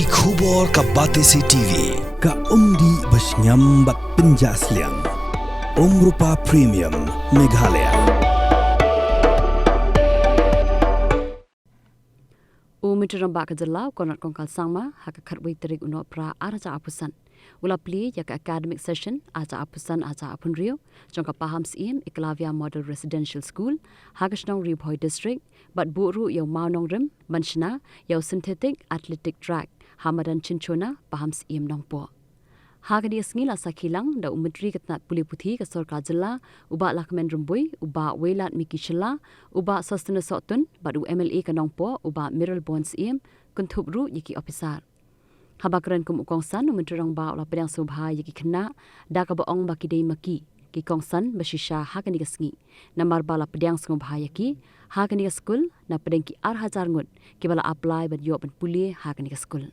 Ki khubor ka Batesi TV ka umdi basnyam bat penjaslian Rupa Premium Meghalaya Umitiram bakadala konat kongkal sangma hakakat waiterik unok pra araja apusan ulapli yak academic session aja apusan aja apun rio jongka Pahamsyiem Eklavya Model Residential School Hagashnong Ribhoi District bat buru yaw maunong rim manshna yaw synthetic athletic track Hamadan Chinchona Pahamsyiem nongpo Hagadi Sngi sakilang da umitri katnat puli puthi ka Sarkar Jilla uba lakmen rumbui uba welat mikishla uba sostena sotun badu MLA ka nongpo uba Miral Bondsiem kuntubru yiki officer Habakran kum ukongsan umitrang ba ula pedang subha yiki Khynnah da ka baong bakidei maki ki kongsan bashisha hagani ka Sngi namar bala pedang subha yaki hagani ka Skul na pedang ki 8,000 ngut ki bala apply bad yo ban puli hagani ka Skul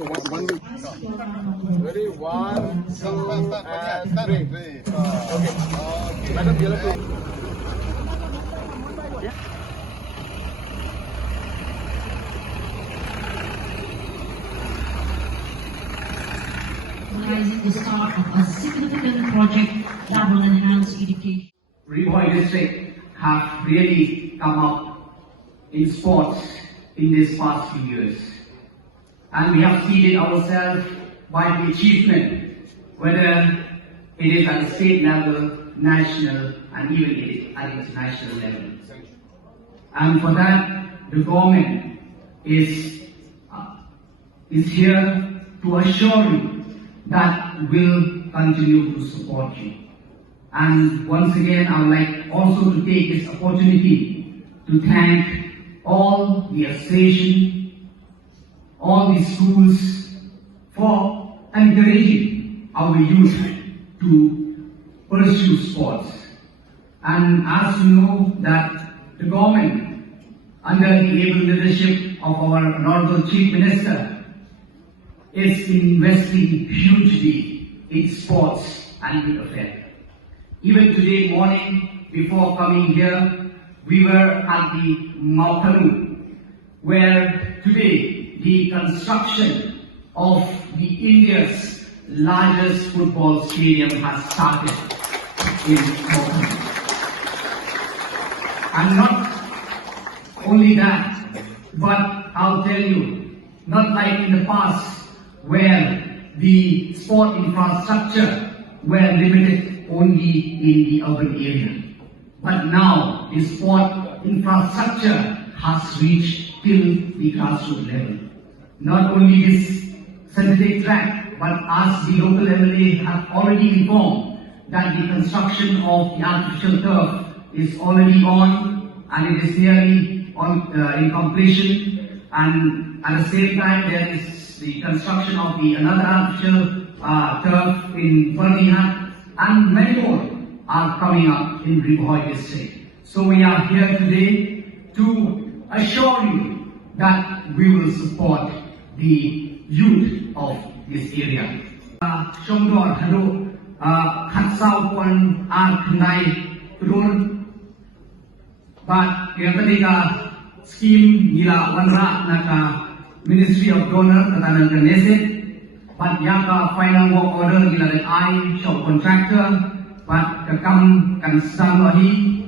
So one week. Ready? 1, 2, and 3. Okay. Madam, yellow please. Organizing the start of a significant project that will enhance education. Ribhoi district have really come up in sports in these past few years. And we have seeded ourselves by the achievement, whether it is at the state level, national, and even at international level. And for that, the government is here to assure you that we'll continue to support you. And once again, I would like also to take this opportunity to thank all the association, all the schools for encouraging our youth to pursue sports. And as you know that the government, under the able leadership of our Honorable Chief Minister, is investing hugely in sports and youth affairs. Even today morning, before coming here, we were at the Maupanu, where today the construction of the India's largest football stadium has started in Maupanu. And not only that, but I'll tell you, not like in the past where the sport infrastructure were limited only in the urban area. But now the sport infrastructure has reached till the grassroots level. Not only this synthetic track, but as the local MLA have already informed that the construction of the artificial turf is already on and it is nearly on in completion. And at the same time, there is the construction of the another artificial turf in Birmingham, and many more are coming up in Ribhoi district. So we are here today to assure you that we will support the youth of this area. Shomdor hadu khatsau pon Khynnah turun but yang ketiga scheme nila wanra naka Ministry of Donor katanan Knesset but yaka final work order nila I shop contractor but kakam kan sangwahi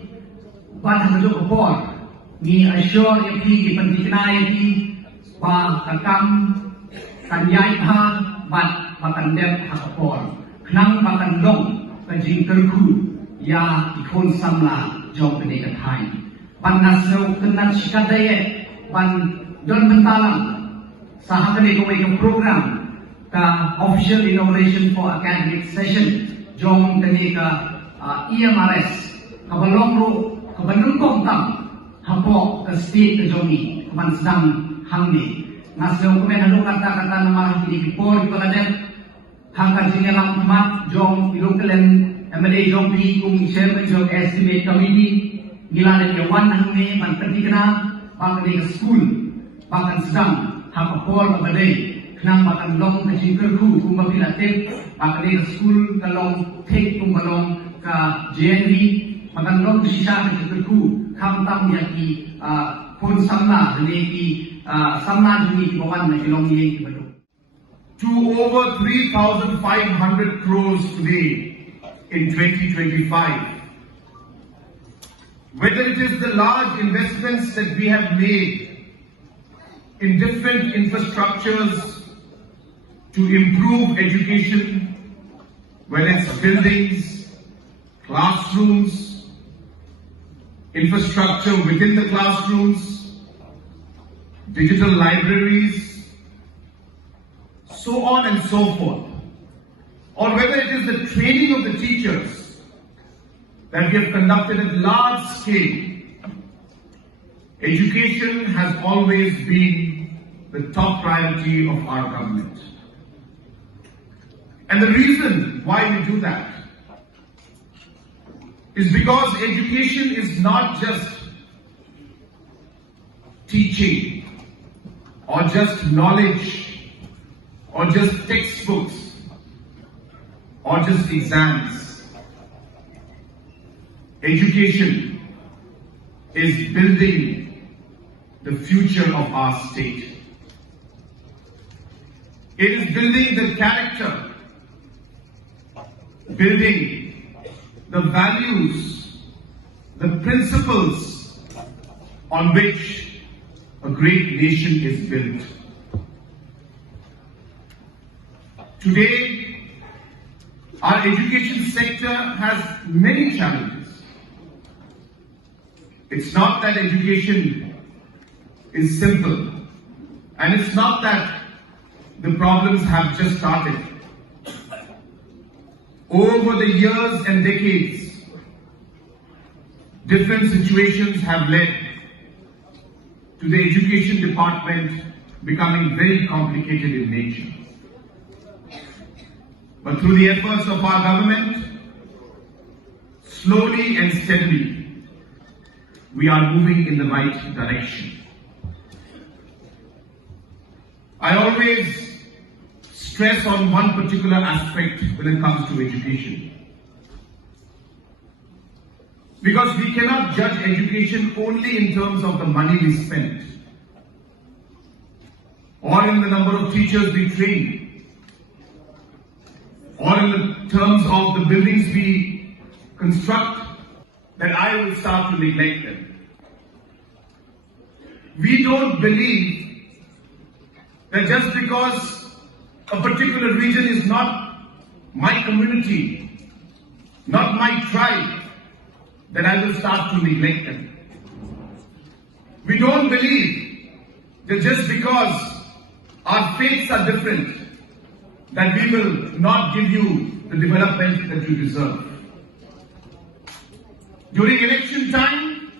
but hadu kopor ni assure yapi pendidikan yapi pa kakam kan yai ha but bakan dep hakapor knang bakan dong kajing terku ya ikon samla jong pendidikan hai pan nasno kenat sikadaye pan don bentalang sahakane ko may program ka official inauguration for academic session jong tani ka Emrs kabalong ro kabalong kong hapo ka state ka jomi kaban sedang hangni nasyo komen halo kata nama hindi por paladen hangkan sinyalang mat jong ilokalen MLA jong pi kung chairman jong estimate committee ngilalan yawan hangni man pentikna bangni ka school bahkan sedang hapapol badai nang makan long ka jingker ku kung mapilatin bangni ka school kalong take kung balong ka JNV matandong sisa ka kuku kamtam ya ki pun samna dene ki samna dene ki bawan na ilong yen ki badu. To over 3,500 crores today in 2025. Whether it is the large investments that we have made in different infrastructures to improve education, whether it's buildings, classrooms, infrastructure within the classrooms, digital libraries, so on and so forth, or whether it is the training of the teachers that we have conducted at large scale. Education has always been the top priority of our government. And the reason why we do that is because education is not just teaching or just knowledge or just textbooks or just exams. Education is building the future of our state. It is building the character, building the values, the principles on which a great nation is built. Today, our education sector has many challenges. It's not that education is simple, and it's not that the problems have just started. Over the years and decades, different situations have led to the education department becoming very complicated in nature. But through the efforts of our government, slowly and steadily, we are moving in the right direction. I always stress on one particular aspect when it comes to education. Because we cannot judge education only in terms of the money we spend, or in the number of teachers we train, or in the terms of the buildings we construct, that I will start to neglect them. We don't believe that just because a particular region is not my community, not my tribe, that I will start to neglect them. We don't believe that just because our faiths are different, that we will not give you the development that you deserve. During election time,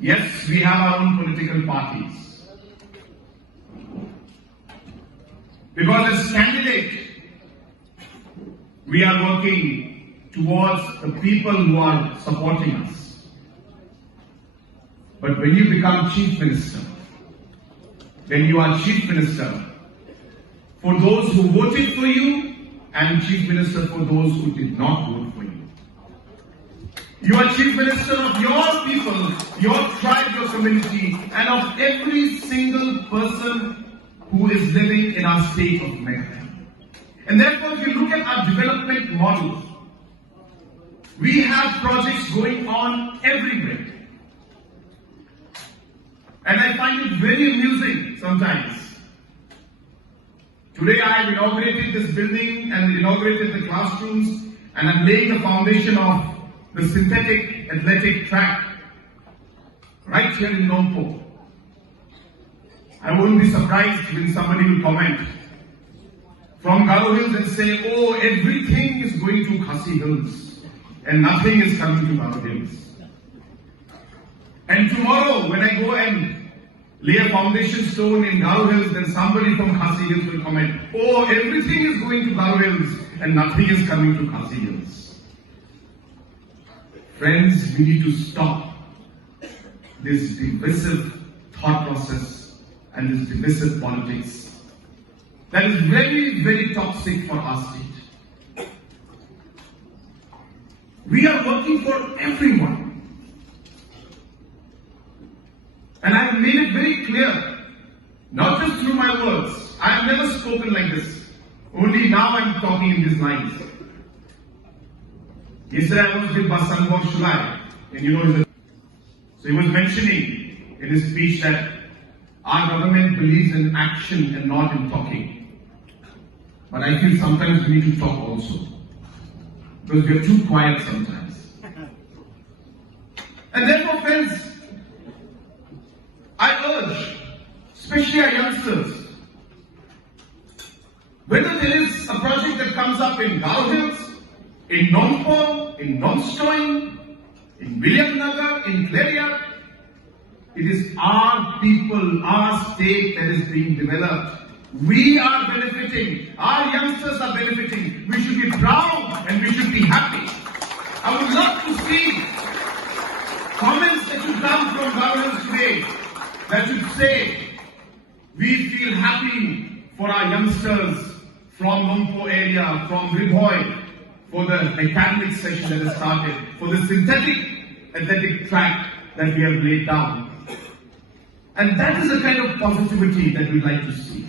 yes, we have our own political parties. Because as candidate, we are working towards the people who are supporting us. But when you become Chief Minister, then you are Chief Minister for those who voted for you and Chief Minister for those who did not vote for you. You are Chief Minister of your people, your tribe, your community, and of every single person who is living in our state of Meghalaya. And therefore, if you look at our development model, we have projects going on everywhere. And I find it very amusing sometimes. Today I have inaugurated this building and inaugurated the classrooms, and I'm laying the foundation of the synthetic athletic track right here in Nompo. I wouldn't be surprised when somebody will comment from Garo Hills and say, oh, everything is going to Khasi Hills and nothing is coming to Garo Hills. And tomorrow when I go and lay a foundation stone in Garo Hills, then somebody from Khasi Hills will comment, oh, everything is going to Garo Hills and nothing is coming to Khasi Hills. Friends, we need to stop this divisive thought process and this divisive politics that is very, very toxic for our state. We are working for everyone. And I have made it very clear, not just through my words. I have never spoken like this. Only now I am talking in these lines. Yesterday I was with Basanbor Shulai, and you know, so he was mentioning in his speech that our government believes in action and not in talking. But I feel sometimes we need to talk also, because we are too quiet sometimes. And therefore, friends, I urge, especially our youngsters, whether there is a project that comes up in Gao Hills, in Nongpo, in Nongstoin, in Williamnagar, in Clarion, it is our people, our state that is being developed. We are benefiting. Our youngsters are benefiting. We should be proud and we should be happy. I would love to see comments that should come from governors today that should say, we feel happy for our youngsters from Nongpo area, from Ribhoi, for the academic session that has started, for the synthetic athletic track that we have laid down. And that is the kind of positivity that we'd like to see.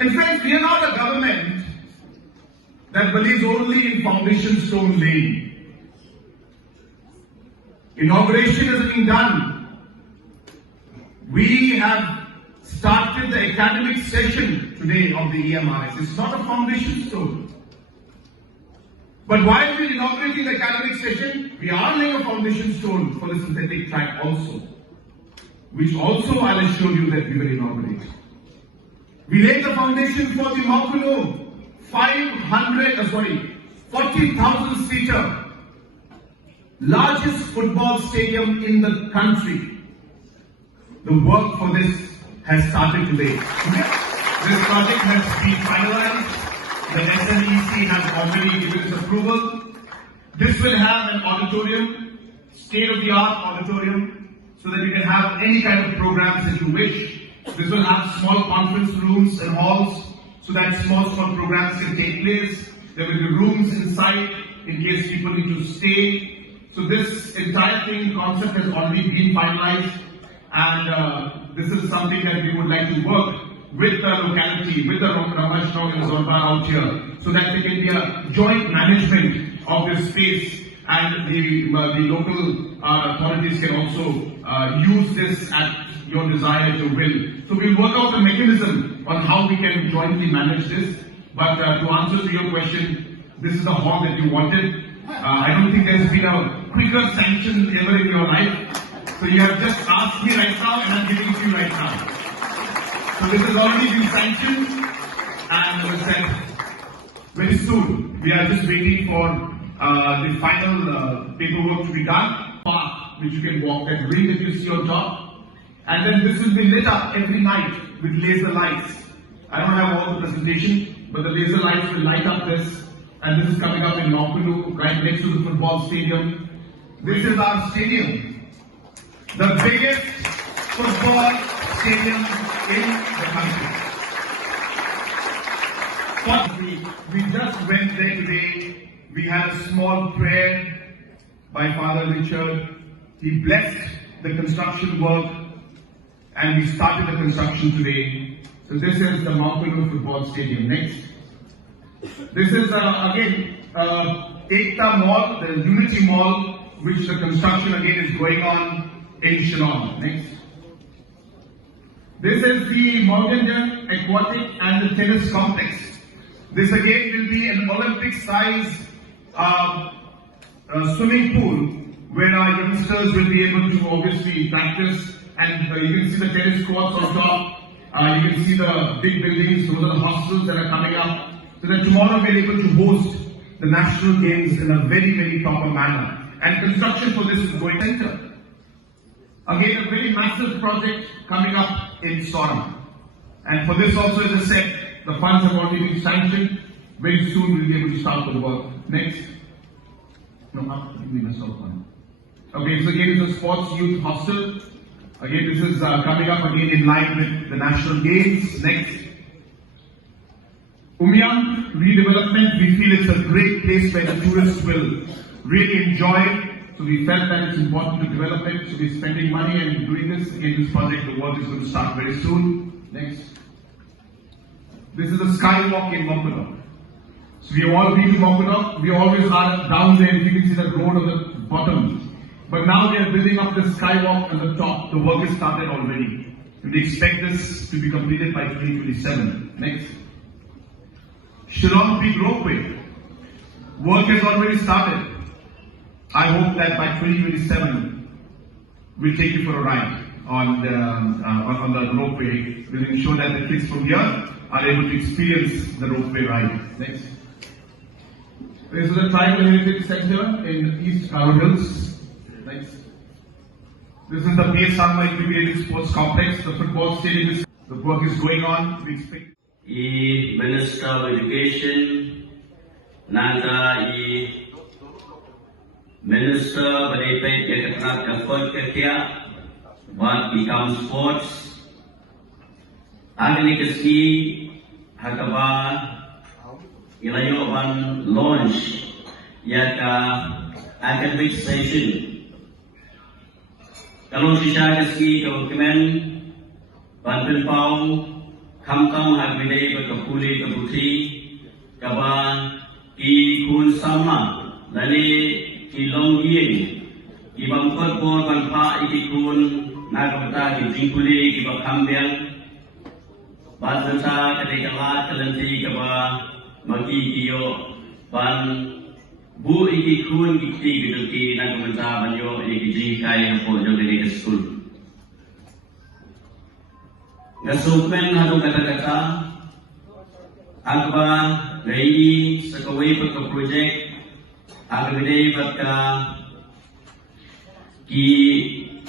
And friends, we are not a government that believes only in foundation stone laying. Inauguration has been done. We have started the academic session today of the Emrs. It's not a foundation stone. But while we're inaugurating the academic session, we are laying a foundation stone for the synthetic track also, which also I'll assure you that we will inaugurate. We laid the foundation for the Makuno 40,000 seater, largest football stadium in the country. The work for this has started today. This project has been finalized. The SNEC has already given its approval. This will have an auditorium, state-of-the-art auditorium, so that you can have any kind of programs that you wish. This will have small conference rooms and halls, so that small programs can take place. There will be rooms inside in case people need to stay. So this entire concept has already been finalized, and this is something that we would like to work with the locality, with the Ramashnagar and Zorba out here, so that there can be a joint management of this space, and the local authorities can also use this at your desire, your will. So we'll work out the mechanism on how we can jointly manage this. But to answer to your question, this is the hall that you wanted. I don't think there's been a quicker sanction ever in your life. So you have just asked me right now, and I'm giving it to you right now. So this has already been sanctioned, and as I said, very soon. We are just waiting for the final paperwork to be done. Path which you can walk, that ring that you see on top, and then this will be lit up every night with laser lights. I don't have all the presentation, but the laser lights will light up this, and this is coming up in Nongpo, right next to the football stadium. This is our stadium, the biggest football stadium in the country. But we just went there today. We had a small prayer by Father Richard. He blessed the construction work, and we started the construction today. So this is the Nongpo Football Stadium. Next. This is again Ekta Mall, the Unity Mall, which the construction again is going on in Shillong. Next. This is the Morgan Aquatic and the Tennis Complex. This again will be an Olympic-size swimming pool where our youngsters will be able to obviously practice, and you can see the tennis courts on top. You can see the big buildings. Those are the hostels that are coming up, so that tomorrow we're able to host the national games in a very, very proper manner. And construction for this is going center. Again, a very massive project coming up in Soram. And for this also, as I said, the funds have already been sanctioned. Very soon we'll be able to start the work. Next. No, up. Okay, so again, it's a sports youth hostel. Again, this is coming up again in line with the national games. Next. Umyang redevelopment, we feel it's a great place where the tourists will really enjoy it. So we felt that it's important to develop it. So we're spending money and doing this. Again, this project, the work is going to start very soon. Next. This is the skywalk in Makuno. So we have all been to Makuno. We always are down there. You can see the road on the bottom. But now they are building up the skywalk on the top. The work is started already. And we expect this to be completed by 2027. Next. Shillong Peak Ropeway. Work has already started. I hope that by 2027, we'll take you for a ride on the ropeway. We'll ensure that the kids from here are able to experience the ropeway ride. Next. This is the Tribal Heritage Center in East Karo Hills. Next. This is the PSR Integrated Sports Complex. The football stadium the work is going on. We expect. Minister of Education, Nanda, Minister of Education, what becomes sports, Agnikasi, Hakaba, Ilayoban launch, Yaka academic session. Kalau Shishagasi, Dokumen, Bantul Pau, Kamkam Hagbide, Bakapuli, Kaputi, Kaba, Ki Kun Sama, Lali. Ki Longyin, ki Bangkot Bor Banpa Ikikun, Nagabata, ki Jingkuli, ki Bakambian, Bansa, Kadekalat, Kalanti, Kaba, Maki Kiyo, Ban Bu Ikikun, Kiki, Giduki, Nagabata, Banyo, Ikiji, Kai, Hapo, Jogini, Skul. Nasupen Hadu Kata-Kata, Agba, Gai, Sakaway Paka Project, Agade Baka ki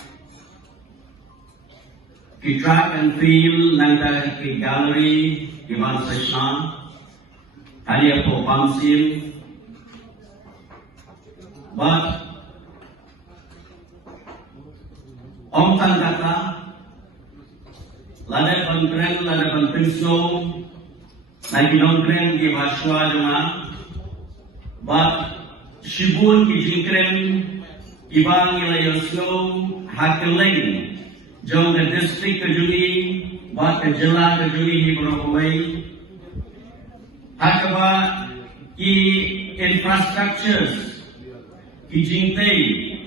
track and field nangta ki gallery ki man session hanya Pahamsyiem but omtan kata lada pan pinso nagi nongkren ki bashwa jama but Shibun ki jingkren ibang ilayosyo hakeleng jong the district kajuni bat ke jila kajuni hi berokoi hakaba ki infrastructures ki jingtei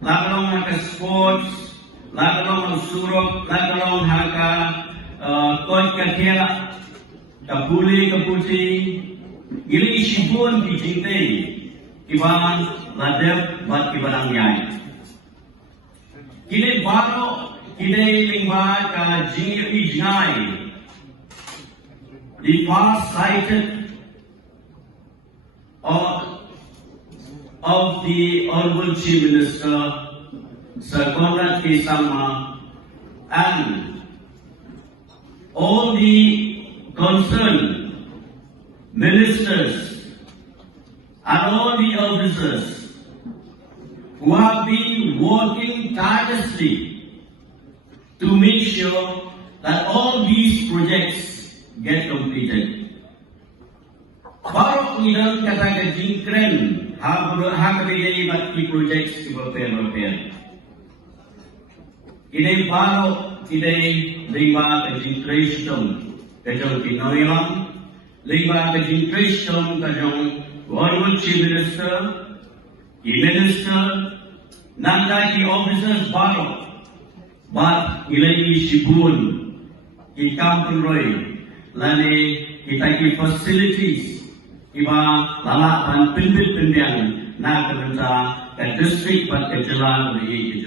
lagalong haka sports lagalong surok lagalong haka kot kathela kapuli kaputi gili shibun ki jingtei Kiban ladep bat kibanang nyai. Kini baro kini lingba ka jingir ijnai. The far sighted of the Honorable Chief Minister Sir Conrad K. Sangma and all the concerned ministers and all the officers who have been working tirelessly to make sure that all these projects get completed. Baru ilang kata jingkren hakabigay bati projects repair. Ini baru ini lima jingkren kajong pinoyang lima jingkren kajong Honorable Chief Minister, Minister, Nanda ki officers baru, but ilai Shibun, ki Kampung Roy, lani kita ki facilities, iba lala dan pindah-pindah nak kerja ke district pada jalan bagi